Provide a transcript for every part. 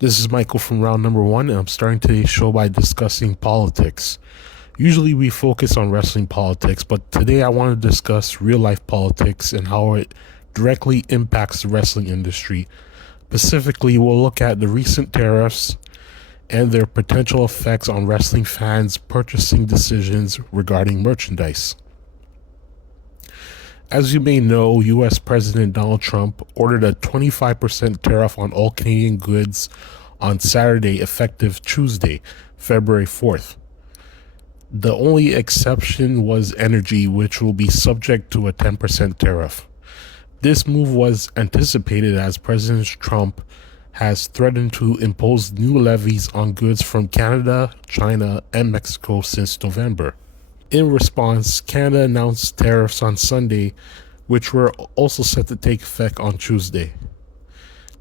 This is Michael from round number one, and I'm starting today's show by discussing politics. Usually we focus on wrestling politics, but today I want to discuss real life politics and how it directly impacts the wrestling industry. Specifically, we'll look at the recent tariffs and their potential effects on wrestling fans' purchasing decisions regarding merchandise. As you may know, US President Donald Trump ordered a 25% tariff on all Canadian goods on Saturday, effective Tuesday, February 4th. The only exception was energy, which will be subject to a 10% tariff. This move was anticipated as President Trump has threatened to impose new levies on goods from Canada, China, and Mexico since November. In response, Canada announced tariffs on Sunday, which were also set to take effect on Tuesday.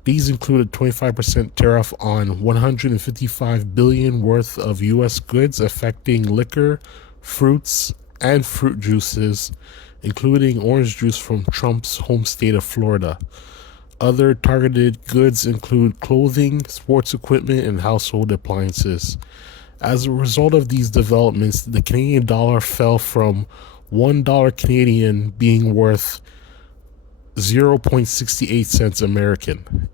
These include a 25% tariff on $155 billion worth of U.S. goods affecting liquor, fruits, and fruit juices, including orange juice from Trump's home state of Florida. Other targeted goods include clothing, sports equipment, and household appliances. As a result of these developments, the Canadian dollar fell from $1 Canadian being worth 0.68 cents American.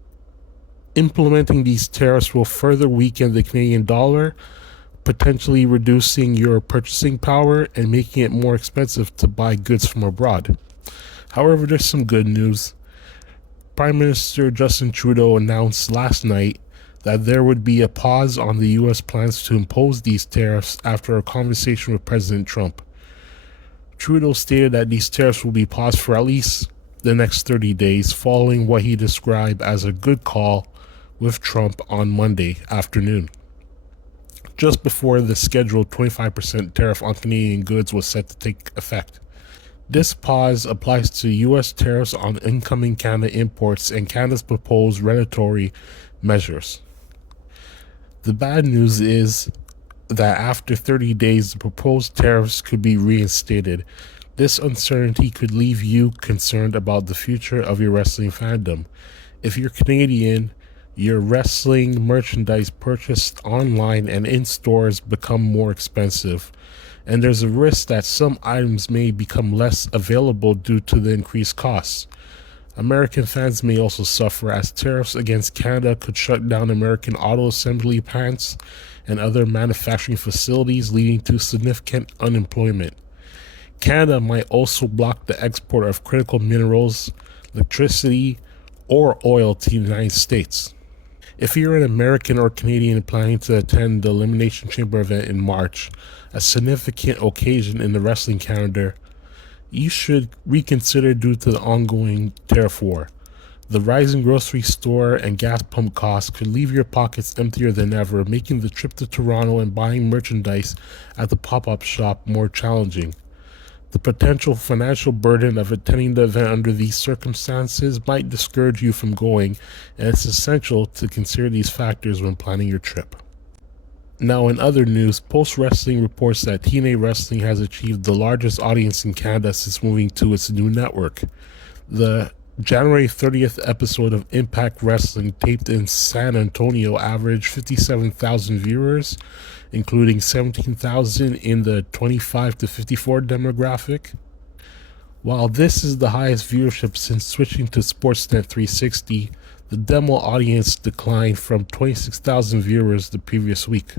Implementing these tariffs will further weaken the Canadian dollar, potentially reducing your purchasing power and making it more expensive to buy goods from abroad. However, there's some good news. Prime Minister Justin Trudeau announced last night that there would be a pause on the U.S. plans to impose these tariffs after a conversation with President Trump. Trudeau stated that these tariffs will be paused for at least the next 30 days, following what he described as a good call with Trump on Monday afternoon, just before the scheduled 25% tariff on Canadian goods was set to take effect. This pause applies to U.S. tariffs on incoming Canada imports and Canada's proposed regulatory measures. The bad news is that after 30 days, the proposed tariffs could be reinstated. This uncertainty could leave you concerned about the future of your wrestling fandom. If you're Canadian, your wrestling merchandise purchased online and in stores become more expensive, and there's a risk that some items may become less available due to the increased costs. American fans may also suffer as tariffs against Canada could shut down American auto assembly plants and other manufacturing facilities, leading to significant unemployment. Canada might also block the export of critical minerals, electricity, or oil to the United States. If you're an American or Canadian planning to attend the Elimination Chamber event in March, a significant occasion in the wrestling calendar, you should reconsider due to the ongoing tariff war. The rising grocery store and gas pump costs could leave your pockets emptier than ever, making the trip to Toronto and buying merchandise at the pop-up shop more challenging. The potential financial burden of attending the event under these circumstances might discourage you from going, and it's essential to consider these factors when planning your trip. Now, in other news, Post Wrestling reports that TNA Wrestling has achieved the largest audience in Canada since moving to its new network. The January 30th episode of Impact Wrestling, taped in San Antonio, averaged 57,000 viewers, including 17,000 in the 25 to 54 demographic. While this is the highest viewership since switching to Sportsnet 360, the demo audience declined from 26,000 viewers the previous week.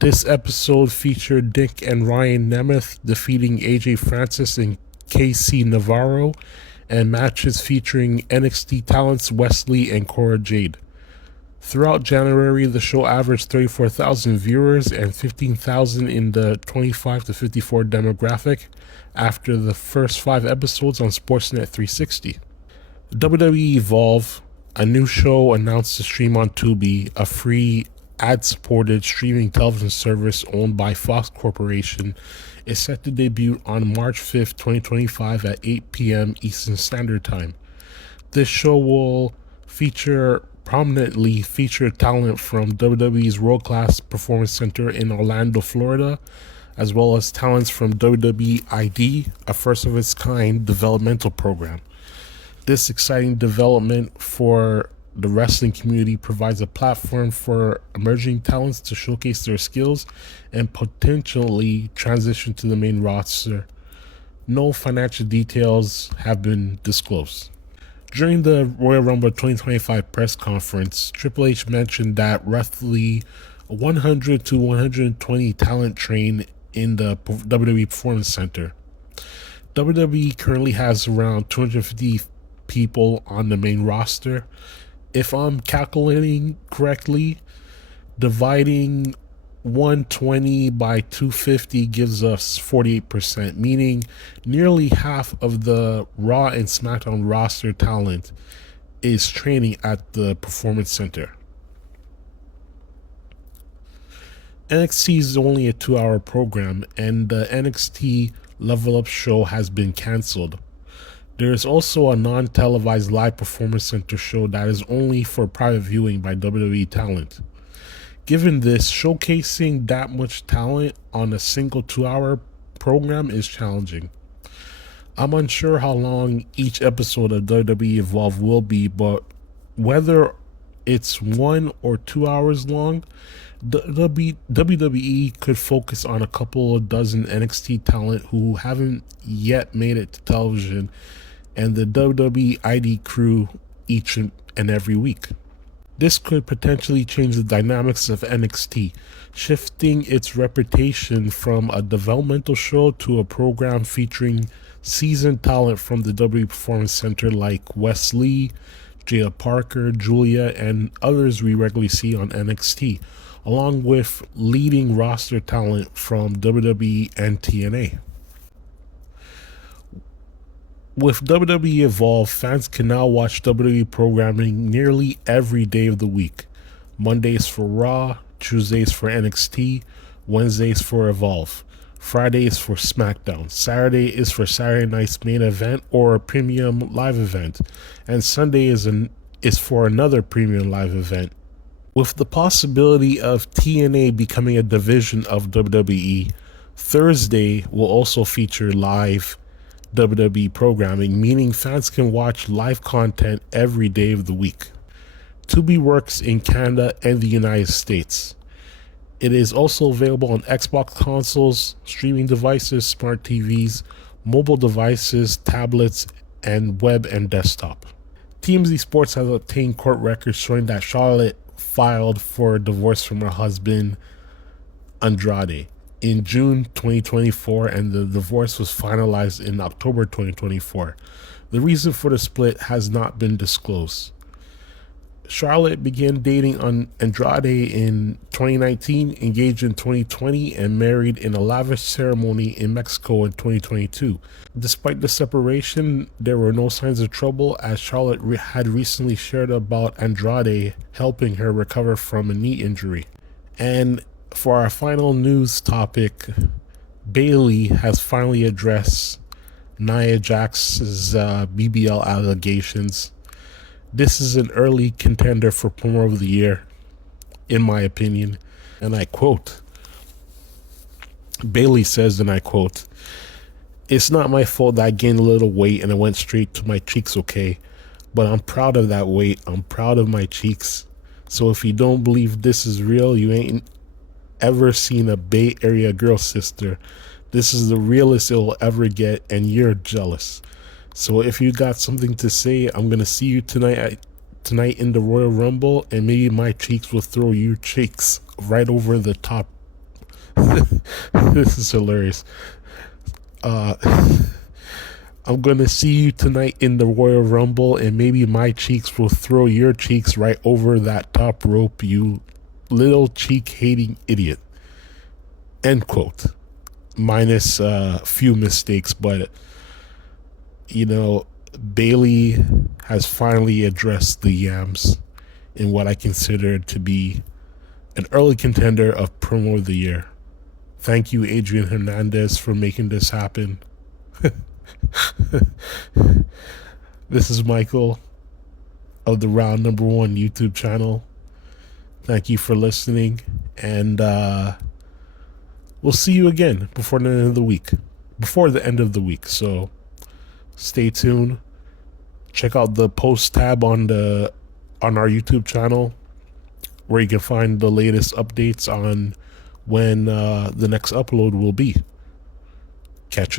This episode featured Nick and Ryan Nemeth defeating AJ Francis and KC Navarro, and matches featuring NXT talents Wesley and Cora Jade. Throughout January, the show averaged 34,000 viewers and 15,000 in the 25 to 54 demographic after the first 5 episodes on Sportsnet 360. WWE EVOLVE, a new show announced to stream on Tubi, a free ad-supported streaming television service owned by Fox Corporation, is set to debut on March 5th, 2025 at 8 p.m. Eastern Standard Time. This show will prominently feature talent from WWE's World Class Performance Center in Orlando, Florida, as well as talents from WWE ID, a first-of-its-kind developmental program. This exciting development for The wrestling community provides a platform for emerging talents to showcase their skills and potentially transition to the main roster. No financial details have been disclosed. During the Royal Rumble 2025 press conference, Triple H mentioned that roughly 100 to 120 talent train in the WWE Performance Center. WWE currently has around 250 people on the main roster. If I'm calculating correctly, dividing 120 by 250 gives us 48%, meaning nearly half of the Raw and SmackDown roster talent is training at the Performance Center. NXT is only a 2-hour program, and the NXT Level Up show has been canceled. There is also a non-televised live Performance Center show that is only for private viewing by WWE talent. Given this, showcasing that much talent on a single 2-hour program is challenging. I'm unsure how long each episode of WWE EVOLVE will be, but whether it's 1 or 2 hours long, WWE could focus on a couple of dozen NXT talent who haven't yet made it to television and the WWE ID crew each and every week. This could potentially change the dynamics of NXT, shifting its reputation from a developmental show to a program featuring seasoned talent from the WWE Performance Center like Wes Lee, Jada Parker, Julia, and others we regularly see on NXT, along with leading roster talent from WWE and TNA. With WWE EVOLVE, fans can now watch WWE programming nearly every day of the week. Mondays for Raw, Tuesdays for NXT, Wednesdays for EVOLVE, Fridays for SmackDown, Saturday is for Saturday night's main event or a premium live event, and Sunday is for another premium live event. With the possibility of TNA becoming a division of WWE, Thursday will also feature live WWE programming, meaning fans can watch live content every day of the week. Tubi works in Canada and the United States. It is also available on Xbox consoles, streaming devices, smart TVs, mobile devices, tablets, and web and desktop. TMZ Sports has obtained court records showing that Charlotte filed for divorce from her husband, Andrade, in June 2024, and the divorce was finalized in October 2024. The reason for the split has not been disclosed. Charlotte began dating Andrade in 2019, engaged in 2020, and married in a lavish ceremony in Mexico in 2022. Despite the separation, there were no signs of trouble, as Charlotte had recently shared about Andrade helping her recover from a knee injury. And for our final news topic, Bayley has finally addressed Nia Jax's BBL allegations. This is an early contender for Promo of the Year, in my opinion. And I quote, Bayley says, and I quote, "It's not my fault that I gained a little weight and it went straight to my cheeks, okay? But I'm proud of that weight. I'm proud of my cheeks. So if you don't believe this is real, you ain't ever seen a Bay Area girl, sister. This is the realest it'll ever get, and you're jealous. So if you got something to say, I'm gonna see you tonight in the Royal Rumble, and maybe my cheeks will throw your cheeks right over the top." This is hilarious. I'm gonna see you tonight in the Royal Rumble, and maybe my cheeks will throw your cheeks right over that top rope, you little cheek-hating idiot. End quote. Minus a few mistakes, but you know, Bayley has finally addressed the yams in what I consider to be an early contender of Promo of the Year. Thank you, Adrian Hernandez, for making this happen. This is Michael of the Round Number One YouTube channel. Thank you for listening, and we'll see you again before the end of the week. So stay tuned. Check out the post tab on the on our YouTube channel, where you can find the latest updates on when the next upload will be. Catch you later.